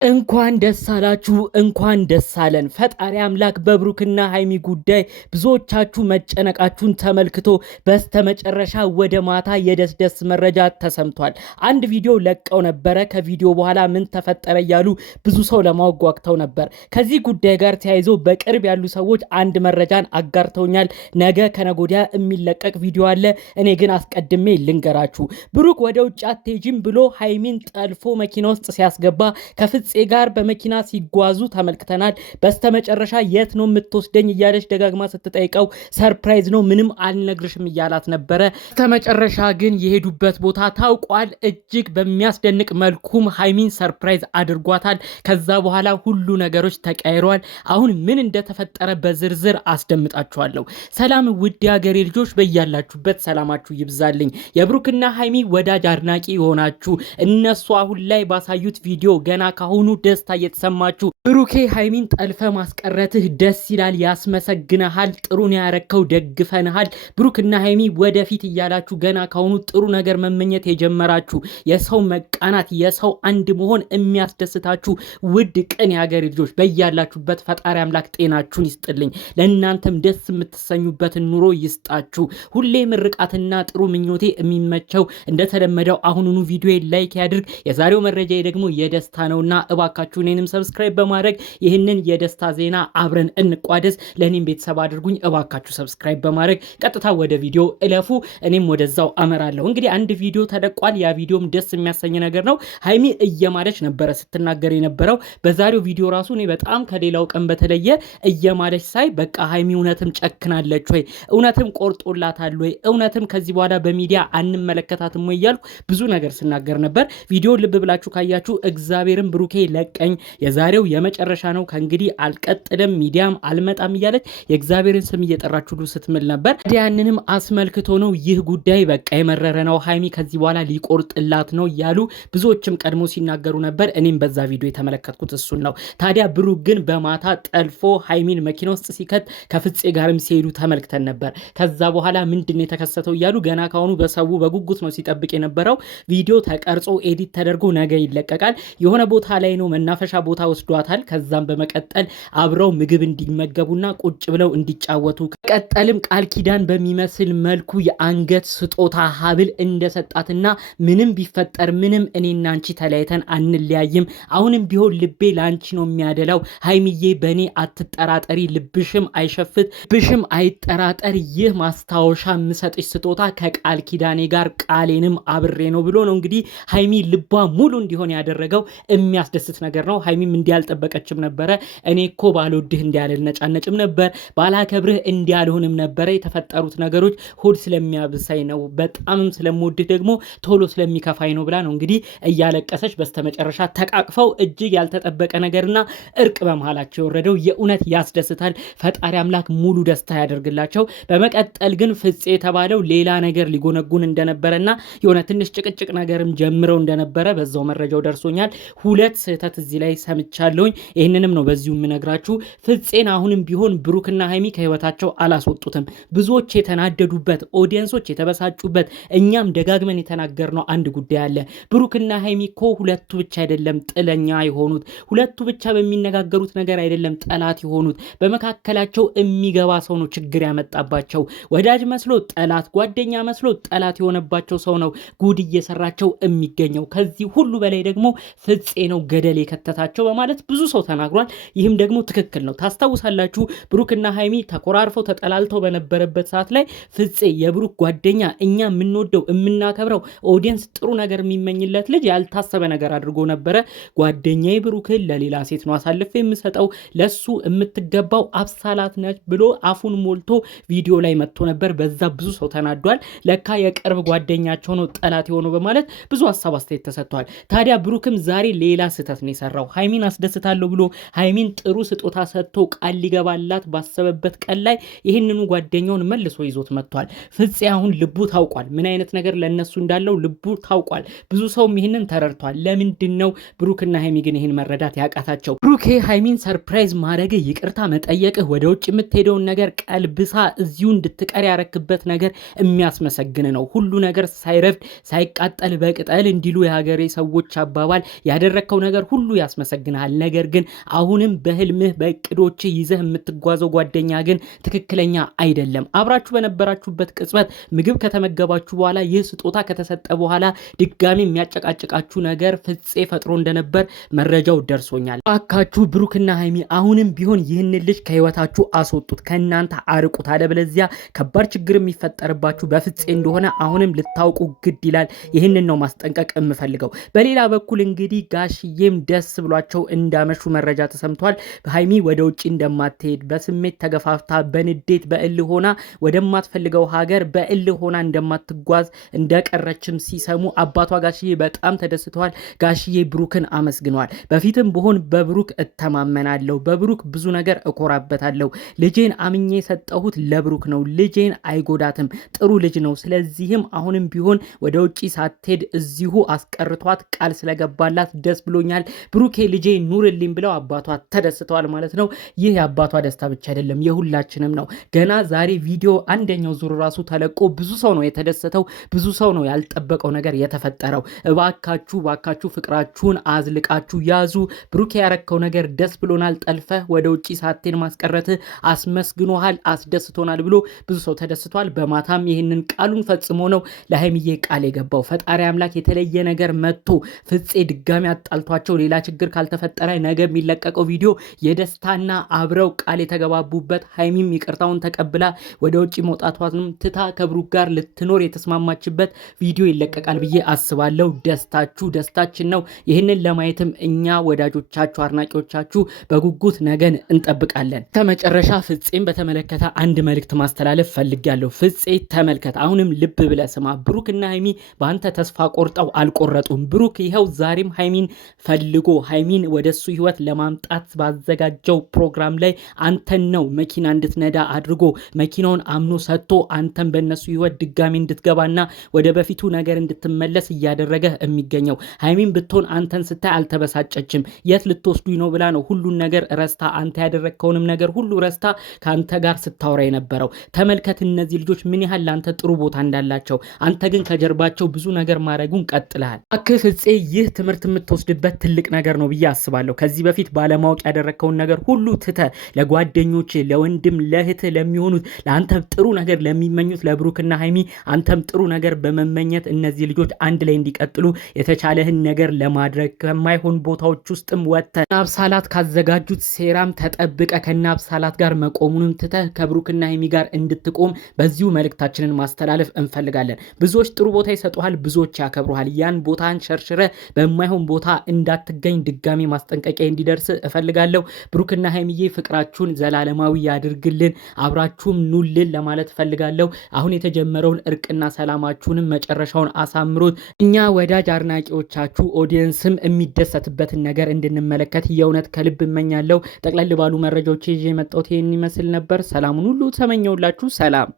እንኳን ደስ አላችሁ እንኳን ደስ አለን። ፈጣሪ አምላክ በብሩክና ሃይሚ ጉዳይ ብዙዎቻችሁ መጨነቃችሁን ተመልክቶ በስተመጨረሻ ወደ ማታ የደስደስ መረጃ ተሰምቷል። አንድ ቪዲዮ ለቀው ነበረ። ከቪዲዮ በኋላ ምን ተፈጠረ እያሉ ብዙ ሰው ለማወቅ ጓግተው ነበር። ከዚህ ጉዳይ ጋር ተያይዞ በቅርብ ያሉ ሰዎች አንድ መረጃን አጋርተውኛል። ነገ ከነጎዲያ የሚለቀቅ ቪዲዮ አለ። እኔ ግን አስቀድሜ ልንገራችሁ። ብሩክ ወደ ውጭ አትሄጂም ብሎ ሃይሚን ጠልፎ መኪና ውስጥ ሲያስገባ ከፍፄ ጋር በመኪና ሲጓዙ ተመልክተናል። በስተመጨረሻ የት ነው የምትወስደኝ እያለች ደጋግማ ስትጠይቀው ሰርፕራይዝ ነው ምንም አልነግርሽም እያላት ነበረ። በስተመጨረሻ ግን የሄዱበት ቦታ ታውቋል። እጅግ በሚያስደንቅ መልኩም ሃይሚን ሰርፕራይዝ አድርጓታል። ከዛ በኋላ ሁሉ ነገሮች ተቀይረዋል። አሁን ምን እንደተፈጠረ በዝርዝር አስደምጣችኋለሁ። ሰላም ውድ ሀገሬ ልጆች፣ በያላችሁበት ሰላማችሁ ይብዛልኝ። የብሩክና ሃይሚ ወዳጅ አድናቂ የሆናችሁ እነሱ አሁን ላይ ባሳዩት ቪዲዮ ገና ካሁኑ ደስታ እየተሰማችሁ ብሩኬ ሃይሚን ጠልፈ ማስቀረትህ ደስ ይላል፣ ያስመሰግነሃል፣ ጥሩን ያረከው ደግፈንሃል፣ ብሩክና ሃይሚ ወደፊት እያላችሁ ገና ካሁኑ ጥሩ ነገር መመኘት የጀመራችሁ የሰው መቃናት የሰው አንድ መሆን የሚያስደስታችሁ ውድ ቅን የሀገር ልጆች በያላችሁበት ፈጣሪ አምላክ ጤናችሁን ይስጥልኝ፣ ለእናንተም ደስ የምትሰኙበትን ኑሮ ይስጣችሁ። ሁሌ ምርቃትና ጥሩ ምኞቴ የሚመቸው እንደተለመደው አሁኑኑ ቪዲዮ ላይክ ያድርግ። የዛሬው መረጃ ደግሞ የደስታ ነውና እባካችሁ እኔንም ሰብስክራይብ በማድረግ ይህንን የደስታ ዜና አብረን እንቋደስ። ለኔም ቤተሰብ አድርጉኝ እባካችሁ ሰብስክራይብ በማድረግ ቀጥታ ወደ ቪዲዮ እለፉ። እኔም ወደዛው አመራለሁ። እንግዲህ አንድ ቪዲዮ ተለቋል። ያ ቪዲዮም ደስ የሚያሰኝ ነገር ነው። ሃይሚ እየማለች ነበረ ስትናገር የነበረው። በዛሬው ቪዲዮ ራሱ እኔ በጣም ከሌላው ቀን በተለየ እየማለች ሳይ በቃ ሃይሚ እውነትም ጨክናለች ወይ፣ እውነትም ቆርጦላታል ወይ፣ እውነትም ከዚህ በኋላ በሚዲያ አንመለከታትም ወይ እያልኩ ብዙ ነገር ስናገር ነበር። ቪዲዮ ልብ ብላችሁ ካያችሁ እግዚአብሔርን ብሩኬ ለቀኝ፣ የዛሬው የመጨረሻ ነው፣ ከእንግዲህ አልቀጥልም፣ ሚዲያም አልመጣም እያለች የእግዚአብሔርን ስም እየጠራች ሁሉ ስትምል ነበር። ያንንም አስመልክቶ ነው ይህ ጉዳይ በቃ የመረረ ነው፣ ሃይሚ ከዚህ በኋላ ሊቆርጥላት ነው እያሉ ብዙዎችም ቀድሞ ሲናገሩ ነበር። እኔም በዛ ቪዲዮ የተመለከትኩት እሱን ነው። ታዲያ ብሩክ ግን በማታ ጠልፎ ሃይሚን መኪና ውስጥ ሲከት ከፍፄ ጋርም ሲሄዱ ተመልክተን ነበር። ከዛ በኋላ ምንድን የተከሰተው እያሉ ገና ካሁኑ በሰው በጉጉት ነው ሲጠብቅ የነበረው። ቪዲዮ ተቀርጾ ኤዲት ተደርጎ ነገ ይለቀቃል። የሆነ ቦታ ላይ ነው መናፈሻ ቦታ ወስዷታል። ከዛም በመቀጠል አብረው ምግብ እንዲመገቡና ቁጭ ብለው እንዲጫወቱ ቀጠልም ቃል ኪዳን በሚመስል መልኩ የአንገት ስጦታ ሀብል እንደሰጣትና ምንም ቢፈጠር ምንም እኔና አንቺ ተለያይተን አንለያይም፣ አሁንም ቢሆን ልቤ ለአንቺ ነው የሚያደላው፣ ሃይሚዬ በእኔ አትጠራጠሪ፣ ልብሽም አይሸፍት ብሽም አይጠራጠር፣ ይህ ማስታወሻ የምሰጥሽ ስጦታ ከቃል ኪዳኔ ጋር ቃሌንም አብሬ ነው ብሎ ነው እንግዲህ ሃይሚ ልቧ ሙሉ እንዲሆን ያደረገው። የሚያስደስት ነገር ነው። ሃይሚም እንዲያልጠበቀችም ነበረ። እኔ እኮ ባልወድህ እንዲያልነጫነጭም ነበር፣ ባላከብርህ እንዲያልሆንም ነበረ። የተፈጠሩት ነገሮች ሆድ ስለሚያብሳኝ ነው፣ በጣምም ስለምወድህ ደግሞ ቶሎ ስለሚከፋኝ ነው ብላ ነው እንግዲህ እያለቀሰች በስተመጨረሻ ተቃቅፈው እጅግ ያልተጠበቀ ነገርና እርቅ በመሃላቸው የወረደው የእውነት ያስደስታል። ፈጣሪ አምላክ ሙሉ ደስታ ያደርግላቸው። በመቀጠል ግን ፍፄ የተባለው ሌላ ነገር ሊጎነጉን እንደነበረና የሆነ ትንሽ ጭቅጭቅ ነገርም ጀምረው እንደነበረ በዛው መረጃው ደርሶኛል። ሁለት ስህተት እዚህ ላይ ሰምቻለሁኝ። ይህንንም ነው በዚሁ የምነግራችሁ። ፍፄን አሁንም ቢሆን ብሩክና ሃይሚ ከህይወታቸው አላስወጡትም። ብዙዎች የተናደዱበት፣ ኦዲየንሶች የተበሳጩበት፣ እኛም ደጋግመን የተናገርነው አንድ ጉዳይ አለ። ብሩክና ሃይሚ እኮ ሁለቱ ብቻ አይደለም ጥለኛ የሆኑት፣ ሁለቱ ብቻ በሚነጋገሩት ነገር አይደለም ጠላት የሆኑት። በመካከላቸው የሚገባ ሰው ነው ችግር ያመጣባቸው። ወዳጅ መስሎ ጠላት፣ ጓደኛ መስሎ ጠላት የሆነባቸው ሰው ነው ጉድ እየሰራቸው የሚገኘው። ከዚህ ሁሉ በላይ ደግሞ ፍፄ ነው ገደል የከተታቸው በማለት ብዙ ሰው ተናግሯል። ይህም ደግሞ ትክክል ነው። ታስታውሳላችሁ ብሩክና ሃይሚ ተኮራርፈው ተጠላልተው በነበረበት ሰዓት ላይ ፍፄ የብሩክ ጓደኛ፣ እኛ የምንወደው የምናከብረው ኦዲየንስ ጥሩ ነገር የሚመኝለት ልጅ ያልታሰበ ነገር አድርጎ ነበረ። ጓደኛዬ ብሩክን ለሌላ ሴት ነው አሳልፌ የምሰጠው፣ ለሱ የምትገባው አብሳላት ነች ብሎ አፉን ሞልቶ ቪዲዮ ላይ መጥቶ ነበር። በዛ ብዙ ሰው ተናዷል። ለካ የቅርብ ጓደኛቸው ነው ጠላት የሆነው በማለት ብዙ ሀሳብ አስተያየት ተሰጥቷል። ታዲያ ብሩክም ዛሬ ሌላ ስህተት ነው የሰራው። ሃይሚን አስደስታለሁ ብሎ ሃይሚን ጥሩ ስጦታ ሰጥቶ ቃል ሊገባላት ባሰበበት ቀን ላይ ይህንኑ ጓደኛውን መልሶ ይዞት መጥቷል። ፍፄ አሁን ልቡ ታውቋል። ምን አይነት ነገር ለነሱ እንዳለው ልቡ ታውቋል። ብዙ ሰውም ይህንን ተረድቷል። ለምንድን ነው ብሩክና ሃይሚ ግን ይህን መረዳት ያቃታቸው? ብሩኬ ሃይሚን ሰርፕራይዝ ማድረግ፣ ይቅርታ መጠየቅህ፣ ወደ ውጭ የምትሄደውን ነገር ቀልብሳ እዚሁ እንድትቀር ያረክበት ነገር የሚያስመሰግን ነው። ሁሉ ነገር ሳይረፍድ ሳይቃጠል በቅጠል እንዲሉ የሀገሬ ሰዎች አባባል ያደረግከው ነገር ሁሉ ያስመሰግናል። ነገር ግን አሁንም በህልምህ በእቅዶችህ ይዘህ የምትጓዘው ጓደኛ ግን ትክክለኛ አይደለም። አብራችሁ በነበራችሁበት ቅጽበት ምግብ ከተመገባችሁ በኋላ ይህ ስጦታ ከተሰጠ በኋላ ድጋሚ የሚያጨቃጭቃችሁ ነገር ፍፄ ፈጥሮ እንደነበር መረጃው ደርሶኛል። አካችሁ ብሩክና ሀይሚ አሁንም ቢሆን ይህንን ልጅ ከህይወታችሁ አስወጡት፣ ከእናንተ አርቁት። አለበለዚያ ከባድ ችግር የሚፈጠርባችሁ በፍፄ እንደሆነ አሁንም ልታውቁ ግድ ይላል። ይህንን ነው ማስጠንቀቅ የምፈልገው። በሌላ በኩል እንግዲህ ጋሽዬም ደስ ብሏቸው እንዳመሹ መረጃ ተሰምቷል። ሀይሚ ወደ ውጭ እንደማትሄድ በስሜት ተገፋፍታ በንዴት በእልህ ሆና ወደማትፈልገው ሀገር በእልህ ሆና እንደማትጓዝ እንደቀረችም ሲሰሙ አባቷ ጋሽዬ በጣም ተደስተዋል። ጋሽዬ ብሩክን አመስግነዋል። በፊትም ብሆን በብሩክ እተማመናለሁ፣ በብሩክ ብዙ ነገር እኮራበታለሁ። ልጄን አምኜ የሰጠሁት ለብሩክ ነው። ልጄን አይጎዳትም፣ ጥሩ ልጅ ነው። ስለዚህም አሁንም ቢሆን ወደ ውጭ ሳትሄድ እዚሁ አስቀርቷት ቃል ስለገባላት ደስ ብሎኛል። ብሩኬ ልጄ ኑርልኝ ብለው አባቷ ተደስተዋል ማለት ነው። ይህ የአባቷ ደስታ ብቻ አይደለም የሁላችንም ነው። ገና ዛሬ ቪዲዮ አንደኛው ዙር ራሱ ተለቆ ብዙ ሰው ነው የተደሰተው፣ ብዙ ሰው ነው ያልጠበቀው ነገር የተፈጠረው። እባካችሁ ፍቅራችሁን አዝልቃችሁ ያዙ። ብሩኬ ያረከው ነገር ደስ ብሎናል። ጠልፈህ ወደ ውጭ ሳትሄድ ማስቀረት አስመስግኖሃል፣ አስደስቶናል ብሎ ብዙ ሰው ተደስቷል። በማታም ይህንን ቃሉን ፈጽሞ ነው ለሀይሚዬ ቃል የገባው። ፈጣሪ አምላክ የተለየ ነገር መጥቶ ፍፄ ድጋሚ አጣልቷቸው ሌላ ችግር ካልተፈጠረ ነገ የሚለቀቀው ቪዲዮ የደስታና አብረው ቃል የተገባቡበት ሀይሚም ይቅርታውን ተቀብላ ወደ ውጭ መውጣቷንም ትታ ከብሩክ ጋር ልትኖር የተስማማችበት ቪዲዮ ይለቀቃል ብዬ አስባለሁ። ደስታችሁ ደስታችን ነው። ይህንን ለማየትም እኛ ወዳጆቻችሁ አድናቂዎቻችሁ በጉጉት ነገን እንጠብቃለን። ከመጨረሻ ፍፄን በተመለከተ አንድ መልእክት ማስተላለፍ ፈልጋለሁ። ፍፄ ተመልከት፣ አሁንም ልብ ብለህ ስማ። ብሩክና ሀይሚ በአንተ ተስፋ ቆርጠው አልቆረጡም። ብሩክ ይኸው ዛሬም ሀይሚን ፈልጎ ሀይሚን ወደሱ ህይወት ለማምጣት ባዘጋጀው ፕሮግራም ላይ አንተን ነው መኪና እንድትነዳ አድርጎ መኪናውን አምኖ ሰጥቶ አንተን በእነሱ ህይወት ድጋሚ እንድትገባና ወደ በፊቱ ነገር እንድትመለስ እያደረገ የሚገኘው። ሀይሚን ብትሆን አንተን ስታይ አልተበሳጨችም። የት ልትወስዱኝ ነው ብላ ነው ሁሉን ነገር ረስታ፣ አንተ ያደረግከውንም ነገር ሁሉ ረስታ ከአንተ ጋር ስታወራ የነበረው። ተመልከት እነዚህ ልጆች ምን ያህል ለአንተ ጥሩ ቦታ እንዳላቸው። አንተ ግን ከጀርባቸው ብዙ ነገር ማድረጉን ቀጥለሃል። ፍፄ ይህ ትምህርት የምትወስድበት ትልቅ ነገር ነው ብዬ አስባለሁ። ከዚህ በፊት ባለማወቅ ያደረግከውን ነገር ሁሉ ትተ ለጓደኞች፣ ለወንድም፣ ለእህት ለሚሆኑት ለአንተ ጥሩ ነገር ለሚመኙት ለብሩክና ሀይሚ አንተም ጥሩ ነገር በመመኘት እነዚህ ልጆች አንድ ላይ እንዲቀጥሉ የተቻለህን ነገር ለማድረግ ከማይሆን ቦታዎች ውስጥም ወጥተህ ከናብሳላት ካዘጋጁት ሴራም ተጠብቀ ከናብሳላት ጋር መቆሙንም ትተ ከብሩክና ሀይሚ ጋር እንድትቆም በዚሁ መልእክታችንን ማስተላለፍ እንፈልጋለን። ብዙዎች ጥሩ ቦታ ይሰጡሃል፣ ብዙዎች ያከብሩሃል። ያን ቦታን ሸርሽረ በማይሆን ቦታ እንዳትገኝ ድጋሚ ማስጠንቀቂያ እንዲደርስ እፈልጋለሁ። ብሩክና ሀይሚዬ ፍቅራችሁን ዘላለማዊ ያድርግልን፣ አብራችሁም ኑልን ለማለት እፈልጋለሁ። አሁን የተጀመረውን እርቅና ሰላማችሁንም መጨረሻውን አሳምሩት። እኛ ወዳጅ አድናቂዎቻችሁ ኦዲየንስም የሚደሰትበትን ነገር እንድንመለከት የእውነት ከልብ እመኛለሁ። ጠቅለል ባሉ መረጃዎች ይዤ የመጣሁት ይህን ይመስል ነበር። ሰላሙን ሁሉ ተመኘውላችሁ። ሰላም